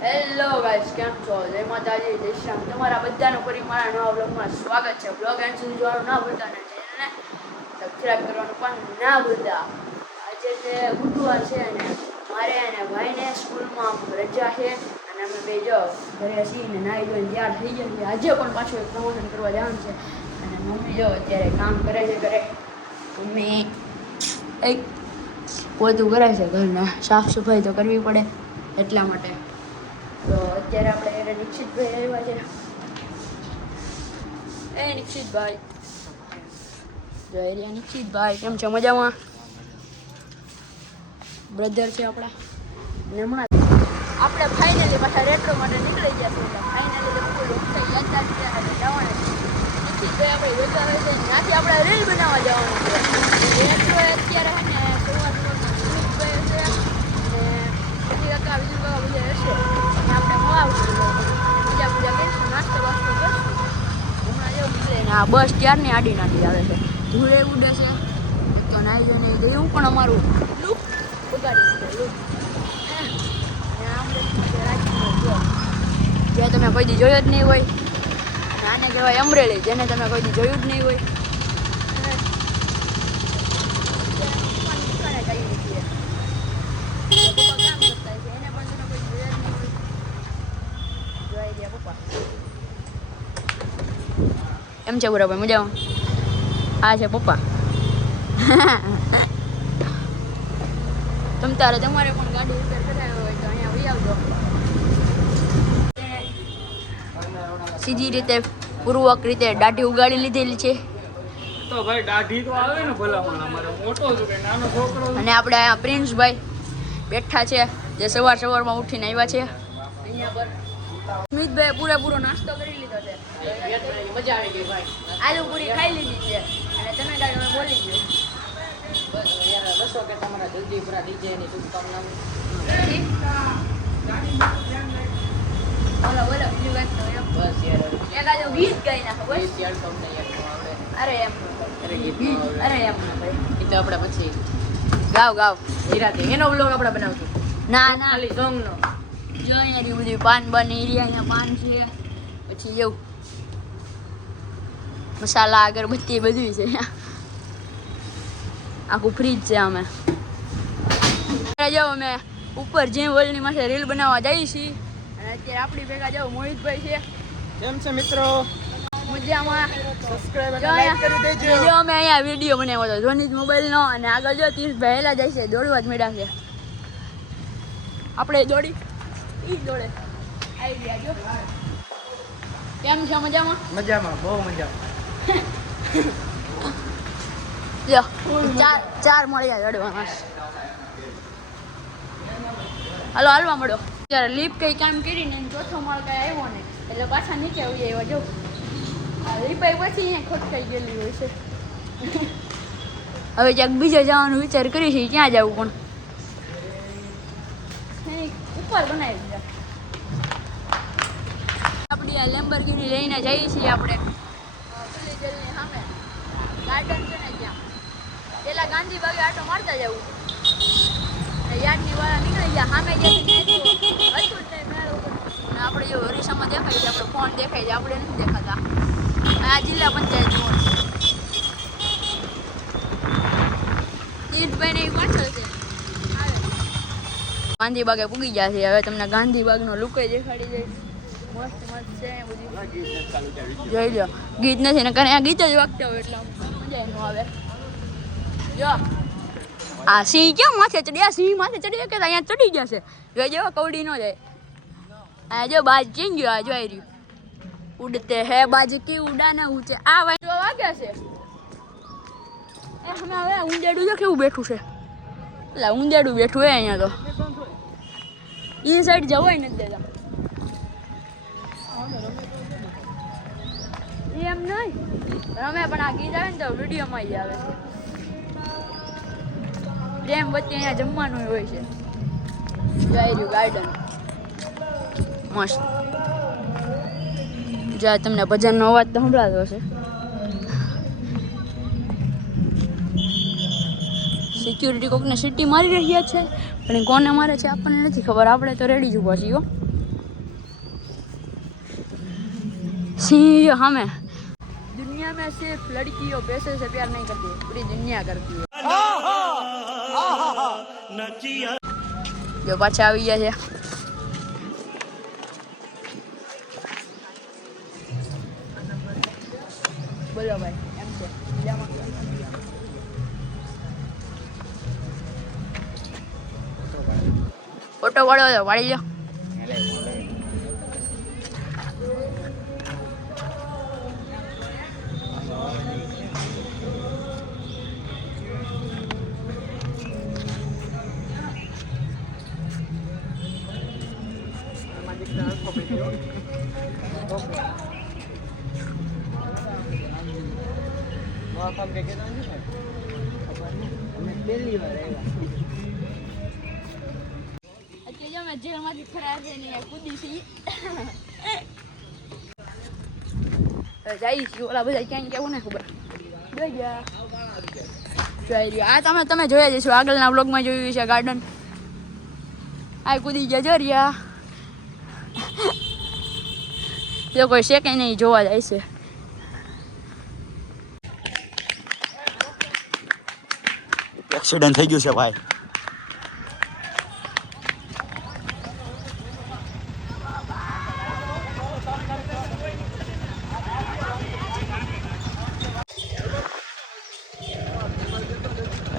Hello guys, કેમ છો? જય માતાજી, જય શ્રી રામ. તમારા બધાનું ફરી મારા નવા બ્લોગમાં સ્વાગત છે. બ્લોગ એન્ડ સુધી જોવાનું ના ભૂલતા અને ચેનલને સબસ્ક્રાઈબ કરવાનું પણ ના ભૂલતા. આજે છે બુધવાર છે અને મારે અને ભાઈને સ્કૂલમાં રજા છે અને અમે બે જો ઘરે છીએ નાહી ધોઈને તૈયાર થઈ ગયા છીએ. આજે પણ પાછું એક પ્રમોશન કરવા જવાનું છે અને મમ્મી જો અત્યારે કામ કરે છે. ઘરે મમ્મી એક પોતું કરે છે, ઘરના સાફ સફાઈ તો કરવી પડે એટલા માટે. તો અત્યારે આપણે નિક્ષિતભાઈ આવ્યા છે. એ નિક્ષિતભાઈ, જો એરિયા નિક્ષિતભાઈ કેમ છે? મજામાં? બ્રધર છે આપણા. અને હમણાં આપણે ફાઇનલી પાછા રેટ્રો માટે નીકળી ગયા છે. એટલે ફાઇનલી ફૂલ ઓકે યાદગાર જવાના છે. નિક્ષિતભાઈ આપણે જોતા હોય છે ત્યાંથી આપણે રીલ બનાવવા જવાનું છે. રેટ્રો અત્યારે છે ને સવાર સુમિતભાઈ છે અને પછી કાકા બીજું કાકા બધા હશે. આપણે મળાવશું, બીજા કરીશું, નાસ્તો વાસ્તો કરશું. હમણાં જેવું નીકળે ને આ બસ ત્યારની આડી નાડી આવે છે, ધૂળે ઉડે છે. તો નાઈ જોઈને ગયું પણ અમારું લુક ઉગાડી નાખે લુક. જે તમે કોઈ દી જોયો જ નહીં હોય, આને કહેવાય અમરેલી, જેને તમે કોઈ દી જોયું જ નહીં હોય. એમ છે બરાબર, મજામાં? આ છે પપ્પા. તમ તારે તમારે પણ ગાડી રિપેર કરાવી હોય તો અહીંયા આવી આવજો. સીધી રીતે પૂર્વક રીતે દાઢી ઉગાડી લીધેલી છે. તો ભાઈ દાઢી તો આવે ને ભલામણ, અમારે મોટો છું કે નાનો છોકરો. અને આપણે આ પ્રિન્સભાઈ બેઠા છે, જે સવારમાં ઉઠીને આવ્યા છે અહીંયા પર. સ્મિતભાઈ પૂરેપૂરો નાસ્તો કરી લીધો છે. મજા આવી ગઈ ભાઈ. આલુ પૂરી ખાઈ લીધી છે અને તમે કાંઈ બોલી ગયો. બસ યાર, બસો કે તમારા જલ્દી પૂરા થઈ જાય એની શુભકામના. બોલો બોલો, બીજું વાત તો એમ. બસ યાર, એકાદો ગીત ગાઈ નાખો. બસ યાર, તમને યાર આવડે. અરે એમ અરે એમ ભાઈ, એ તો આપણે પછી ગાવ હીરાથી એનો બ્લોગ આપણે બનાવશું. ના ખાલી સોંગનો. જો અહીંયા બધી પાન બની રહ્યા, અહીંયા પાન છે, પછી એવું મસાલા અગરબત્તી બધું છે. આખું ફ્રીજ છે. અમે જાઓ, અમે ઉપર જેમ વર્લ્ડની માથે રીલ બનાવવા જઈએ છીએ અને અત્યારે આપણી ભેગા જાઓ મોહિતભાઈ છે. કેમ છે મિત્રો? મજામાં. સબસ્ક્રાઇબ અને લાઈક કરી દેજો. જો અમે અહીંયા વિડીયો બનાવ્યો હતો ધોનીજ મોબાઈલનો અને આગળ જો 30 પહેલા જાય છે, દોડવા જ મેળા છે. આપણે દોડી ઈ દોડે આવી ગયા. જો કેમ છે? મજામાં? મજામાં, બહુ મજામાં. લ્યો ચાર મળ્યા દોડવાના. હાલવા મળો. ત્યારે લીપ કઈ કામ કરીને ચોથો માળ કઈ આવ્યો ને એટલે પાછા નીચે આવી આવ્યા. જો લીપાઈ પછી અહીંયા ખોટકાઈ ગયેલી હોય છે. હવે ક્યાંક બીજે જવાનો વિચાર કરી છે, ક્યાં જવું પણ ઉપર બનાવી દીધા. આપણી આ લેમ્બોર્ગિની લઈને જઈએ છીએ આપણે જેલની સામે ગાર્ડન છે ને ત્યાં. પેલા ગાંધી બાગે આટો મારતા જવું. યાદની વાળા નીકળી ગયા સામે જઈને હતું જ નહીં મેળ ઉપર. અને આપણે જો હરીસામાં દેખાય છે, આપણો ફોન દેખાય છે, આપણે નથી દેખાતા. આ જિલ્લા પંચાયત તીર્થભાઈ ને પાછળ છે. ગાંધી બાગે પૂગી ગયા છે. હવે તમને ગાંધી બાગનો લુક દેખાડી જાય. મસ્ત છે બધું. જોઈ લો, ગીત નથી ને આ ગીત જ વાગતા હોય એટલે મજા ન આવે. જો આ સિંહ કેમ માથે ચડ્યા? સિંહ માથે ચડી કે અહીંયા ચડી ગયા છે. જોઈ કવડી ન જાય. આ જો બાજ ચીન ગયો. આ જોઈ રહ્યું ઉડતે હે બાજ કી ઉડાના ઊંચે. આ વાગ્યા છે. એ હમે હવે ઊંદેડું જો કેવું બેઠું છે. એટલે ઊંદેડું બેઠું હે અહીંયા. તો એ સાઈડ જવાય નથી દેતા. એમ નહીં રમે પણ આ ગીત આવે ને તો વિડીયોમાં જ આવે છે. પ્રેમ વચ્ચે અહીંયા જમવાનું હોય છે. જોઈ ગાર્ડન મસ્ત. જ્યાં તમને ભજનનો અવાજ તો સંભળાતો હશે. સિક્યુરિટી કોકને સિટી મારી રહ્યા છે, પણ કોને મારે છે આપણને નથી ખબર. આપણે તો રેડી જ ઊભા છીએ. सिंह हमें दुनिया में सिर्फ लड़कियों पैसे से प्यार नहीं करती पूरी दुनिया करती है जो पाछा આવી ગયા છે બોલો ભાઈ એમ છે ફોટો વાળો વાળી લ્યો જેલમાંથી ફરાર થઈને કૂદી છીએ જઈશ ઓલા બધા ક્યાં કેવું ને ખબર જોઈ ગયા આ તમે જોયા જશો આગળના બ્લોગમાં જોયું છે ગાર્ડન આ કૂદી ગયા જો રહ્યા જો કોઈ છે કે નહીં જોવા જાય છે એક્સિડન્ટ થઈ ગયું છે ભાઈ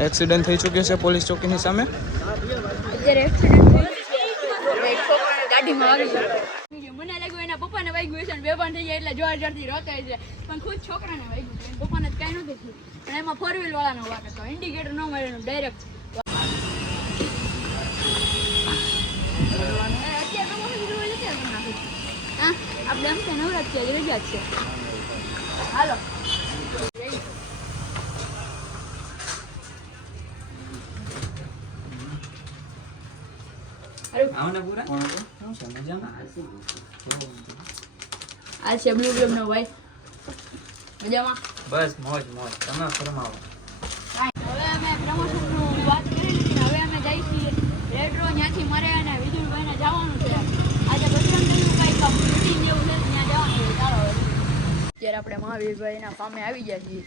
એક્સિડન્ટ થઈ ચૂક્યો છે પોલીસ ચોકીની સામે અત્યારે એક્સિડન્ટ થઈ છોકરાને ગાડીમાં આવી ગયો મને લાગ્યું એના પપ્પાને વાગ્યું છે ને બેભાન થઈ જાય એટલે જોર જોરથી રોકાય છે પણ ખુદ છોકરાને વાગ્યું છે પપ્પાને કઈ નહોતું થયું પણ એમાં ફોર વ્હીલ વાળાનો વાક હતો ઇન્ડિકેટર ન મળ્યું ડાયરેક્ટ આપણે એમ છે નવરાત છે રજા છે હાલો આ છે બ્લુ ગ્લોબ નો ભાઈ મજામાં બસ મોજ મોજ તમે ફરમાવો હવે અમે પ્રમોશનનું વાત કરી લીધી હવે અમે જઈ છીએ રેટ્રો ત્યાંથી મારે અને વિજુભાઈને જવાનું છે આજે બજરંગનું કંઈક મીટિંગ જેવું છે ત્યાં જવાનું છે ચાલો અત્યારે આપણે મહાવીરભાઈના ફામે આવી ગયા છીએ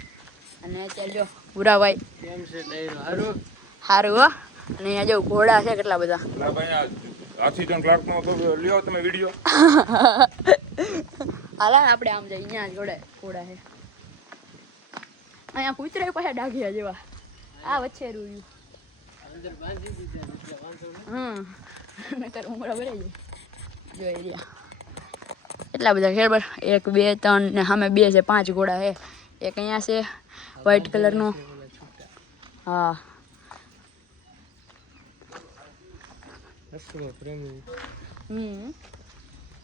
અને અત્યારે જો ભૂરાભાઈ કેમ છે સારું સારું હો અને અહીંયા જો ઘોડા છે કેટલા બધા હાથી ટન ક્લાર્કનો તો લ્યો તમે વિડિયો હાલા આપણે આમ જઈ અહીંયા જોડે ઘોડા છે અહીંયા કૂતરા પાછા ડાઘિયા જેવા આ વચ્ચે રૂયું નકર ઉમરા ભરાઈ જાય જોઈ રહ્યા એટલા બધા ખેર 1 2 3 ને સામે 2 છે 5 ઘોડા છે એક અહીંયા છે વ્હાઈટ કલરનું હા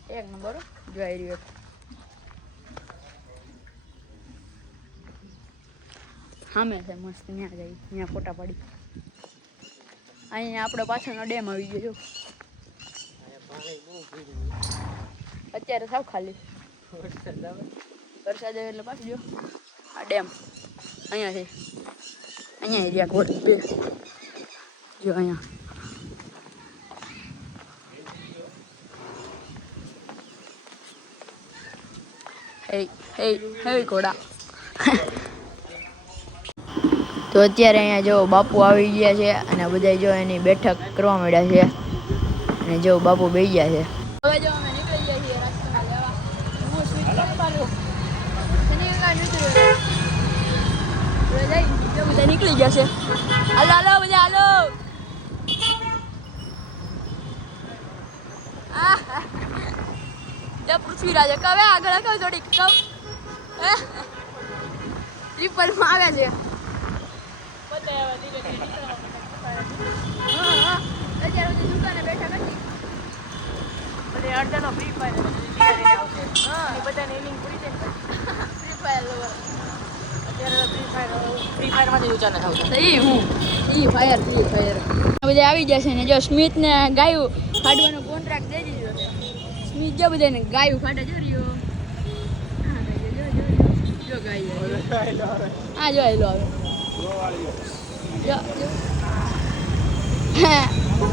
એક નંબર જોઈ રહ્યો સામે છે મસ્ત ત્યાં જઈ ત્યાં ફોટા પાડી અહીંયા આપણો પાછળનો ડેમ આવી ગયો અત્યારે સાવ ખાલી વરસાદ આવે એટલે પાછું જો આ ડેમ અહીંયા છે અહીંયા એરિયા કોડ બે જો અહીંયા હે ઘોડા તો અત્યારે અહીંયા જો બાપુ આવી ગયા છે અને બધા જો એની બેઠક કરવા માંડ્યા છે અને જો બાપુ બેસી ગયા છે હવે જો અમે નીકળી ગયા છીએ રસ્તામાં જવા હું સ્વીટ પણ માર્યો શનિવાર બધા નીકળી ગયા છે હાલો હાલો બધા હાલો પૃથ્વીરાજ કવે આગળ કહો થોડીક કહો ટ્રિપલમાં આવે છે અત્યારે બધી દુકાને બેઠા નથી અને અડધાનો ફ્રી ફાયર બધાને ઇનિંગ પૂરી થઈ ફ્રી ફાયર અત્યારે ફ્રી ફાયરમાંથી ઊંચા ન થવું ફ્રી ફાયર બધા આવી જશે ને જો સ્મિતને ગાયું કાઢવાનો કોન્ટ્રાક્ટ દઈ દીધો છે સ્મિત જો બધાને ગાયું કાઢે જો રહ્યો જો ગાય હા જો આવેલો આવે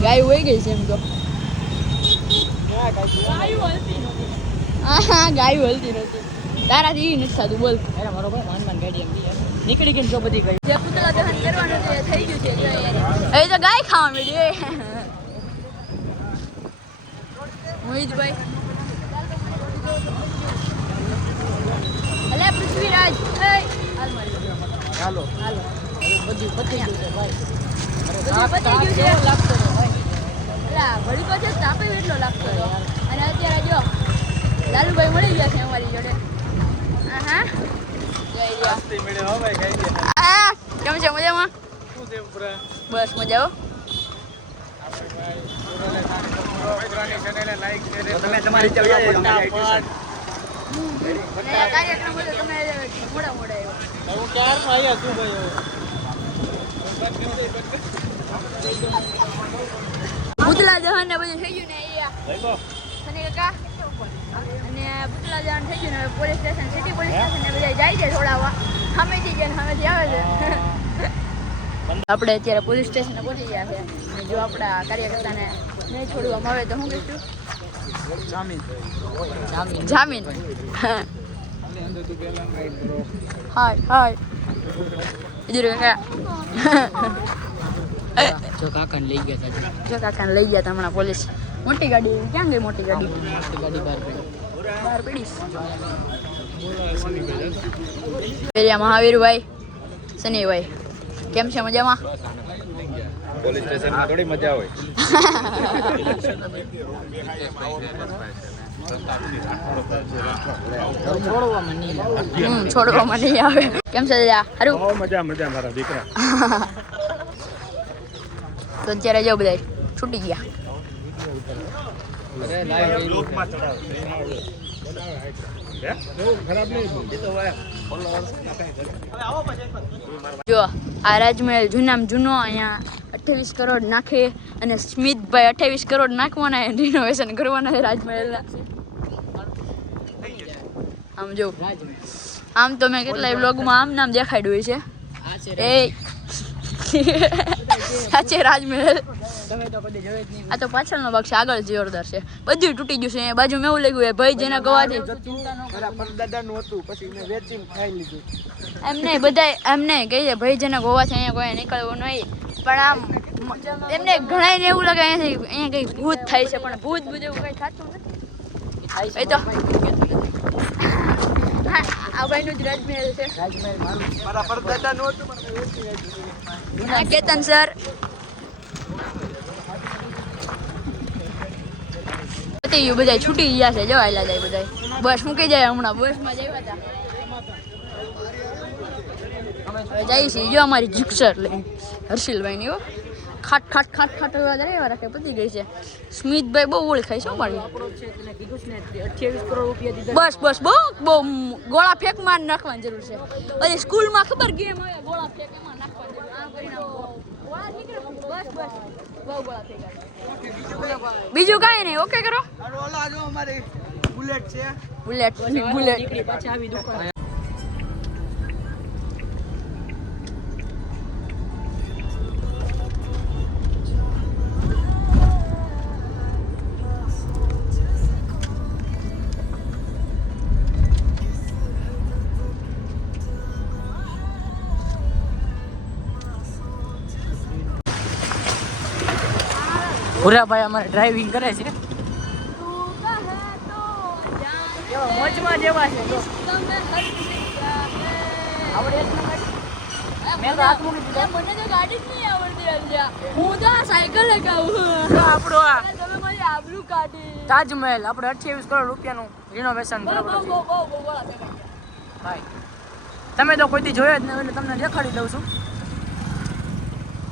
ગાયું વહી ગઈ છે એમ તો હા ગાયું હલતી નથી તારાથી ઈ નથી થતું બોલ. અરે મારો ભાઈ માન ગાડી એમ નીકળી ગઈ જો બધી ગઈ. જે પુતળા દહન કરવાનું છે એ થઈ ગયું છે જો યાર. હવે તો ગાય ખાવા મળી. મોહિતભાઈ અલે પૃથ્વીરાજ એ હાલ મારી હાલો હાલો બધું પતી ગયું છે ભાઈ. બધું પતી ગયું છે. લાગતો હતો ભાઈ. અલા ઘડી પછી તાપે એટલો લાગતો હતો અને અત્યારે જો લાલુભાઈ મળી ગયા છે અમારી જોડે. હા જય જય. આ કેમ છે મજામાં? શું છે ઉપરા? બસ મજા હો. તમે તમારી ચેનલ ફટાફટ. અને કાર્યક્રમ હતો તમે મોડા મોડા આવ્યા. હું ક્યારનો આયા છું ભાઈ. પુતળા દહન ને બધું થઈ ગયું ને અહીંયા અને કાકા અને પુતળા દહન થઈ ગયું ને હવે police station city police station ને બધા જાય છે છોડાવવા. સામેથી જાય ને સામેથી આવે છે. આપણે અત્યારે પોલીસ સ્ટેશને પહોંચી ગયા છે અને જો આપણા કાર્યકર્તાને નહીં છોડવામાં આવે તો શું કહીશું? જામીન. હાય હાય ઇધર કાકા જો કાકાને લઈ ગયા હતા. જો કાકાને લઈ ગયા હતા હમણાં પોલીસ. મોટી ગાડી ક્યાં ગઈ? મોટી ગાડી ગાડી બહાર પડી. પેલા મહાવીરભાઈ સનીભાઈ કેમ છે? મજામાં? પોલીસ સ્ટેશનમાં થોડી મજા હોય. છોડવામાં નહીં આવે. છોડવામાં નહીં આવે. કેમ છે દાદા? સારું. બહુ મજા મારા દીકરા. તો અત્યારે જો બધા છૂટી ગયા. જો આ રાજમહેલ જૂનામાં જૂનો અહીંયા 28 કરોડ નાખે અને સ્મિતભાઈ 28 કરોડ નાખવાના રિનોવેશન કરવાના છે રાજમહેલના. આમ જો આમ તો મેં કેટલાય બ્લોગમાં આમ નામ દેખાડ્યું છે. એ સાચે રાજમહેલ. તમે તો કદી જોઈ જ નહીં. આ તો પાછળનો ભાગ છે, આગળ જોરદાર છે. બધું તૂટી ગયું છે. અહીંયા બાજુમાં એવું લાગ્યું એ ભાઈ જેના ગવાથી પરદાદાનું હતું પછી મેં વેચીને ખાઈ લીધું. એમ નહીં બધા એમ નહીં કહીએ ભાઈ જેના ગોવા છે અહીંયા કોઈ નીકળવું નહીં પણ આમ એમને ઘણાને એવું લાગે અહીંયા કંઈ ભૂત થાય છે પણ ભૂત એવું કંઈ થતું નથી. એ તો હા આ ભાઈનું જ રાજમહેલ છે. મારા પરદાદાનું હતું પણ મેં વેચી હા કેતન સર પતી ગયું. બધા છૂટી ગયા છે. જો આયલા જાય બધા બસ મૂકી જાય. હમણાં બસમાં જયા હતા. હવે જાય છે જો અમારી જીક્સર લઈને હર્ષિલભાઈની હો ખાટ ખાટ ખાટ ખાટ એવા રાખે પતી ગઈ છે. સ્મિતભાઈ બહુ ઓળખાય છે અમારી. કીધું ને 28 કરોડ રૂપિયા દીધા. બસ બસ બહુ ગોળા ફેંકમાં નાખવાની જરૂર છે. અરે સ્કૂલમાં ખબર ગેમ આવે ગોળા ફેંક એમાં નાખવાની જરૂર. આમ કરીને ગોળા નીકળે બસ બસ બહુ ગોળા ફેંકાય. બીજું કાંઈ નહીં. ઓકે કરો. ઓલા જો અમારી બુલેટ છે. બુલેટ બુલેટ નીકળી પાછી આવી દુકાન. ભૂરાભાઈ અમારે ડ્રાઇવિંગ કરે છે. મોજમાં જેવા છે. જો આવડે છે ને ગાડી? મેં તો હાથ મૂકી દીધો. મને તો ગાડી જ નહીં આવડતી રંજા. હું તો આ સાયકલ લગાવું. આપણો આ તમે મારી આબરૂ કાઢી. તાજમહેલ આપણે 28 કરોડ રૂપિયાનું રિનોવેશન બહુ કરેલું છે. બહુ બહુ બહુ ગોળા ફેંકાય. ભાઈ તમે તો કોઈ દી જોયો જ નહીં એટલે તમને દેખાડી દઉં છું.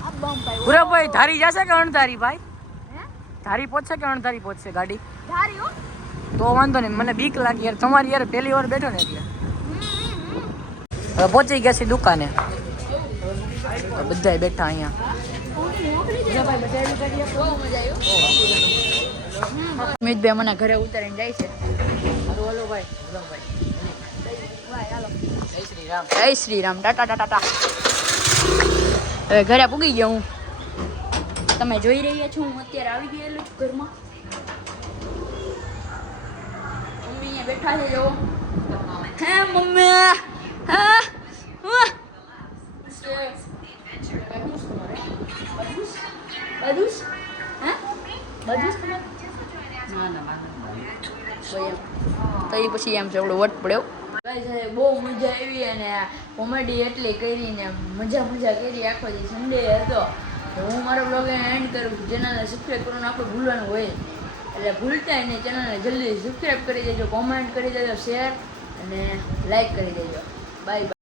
આ બમ ભાઈ ભૂરાભાઈ ધારી જશે કે અણધારી ભાઈ? હે ધારી પહોંચશે કે અણધારી પહોંચશે ગાડી? ધારી હો. તો વાંધો નહીં. મને બીક લાગી યાર. તમારી યાર પહેલી વાર બેઠો ને એટલે. હવે પહોંચી ગયા છે દુકાને. બધા બેઠા અહીંયા. મિતભાઈ મને ઘરે ઉતારીને જાય છે. બોલો ભાઈ. જય શ્રી રામ. જય શ્રી રામ. ટાટા ટાટા ટાટા. હવે ઘરે પૂગી ગયો હું. તમે જોઈ રહ્યા છો હું અત્યારે આવી ગયેલું છું ઘરમાં. મમ્મી અહીંયા બેઠા છે જો હે મમ્મી હા બધું હે બધું તો એ પછી એમ છે એવડો વટ પડ્યો ભાઈ સાથે બહુ મજા આવી અને કોમેડી એટલી કરીને મજા કરી આખો જે સન્ડે હતો તો હું મારો બ્લોગ એન્ડ કરું છું. ચેનલને સબસ્ક્રાઈબ કરવાનું આપણે ભૂલવાનું હોય એટલે ભૂલતા નહીં. ચેનલને જલ્દી સબસ્ક્રાઈબ કરી દેજો, કોમેન્ટ કરી દેજો, શેર અને લાઈક કરી દેજો. Bye bye.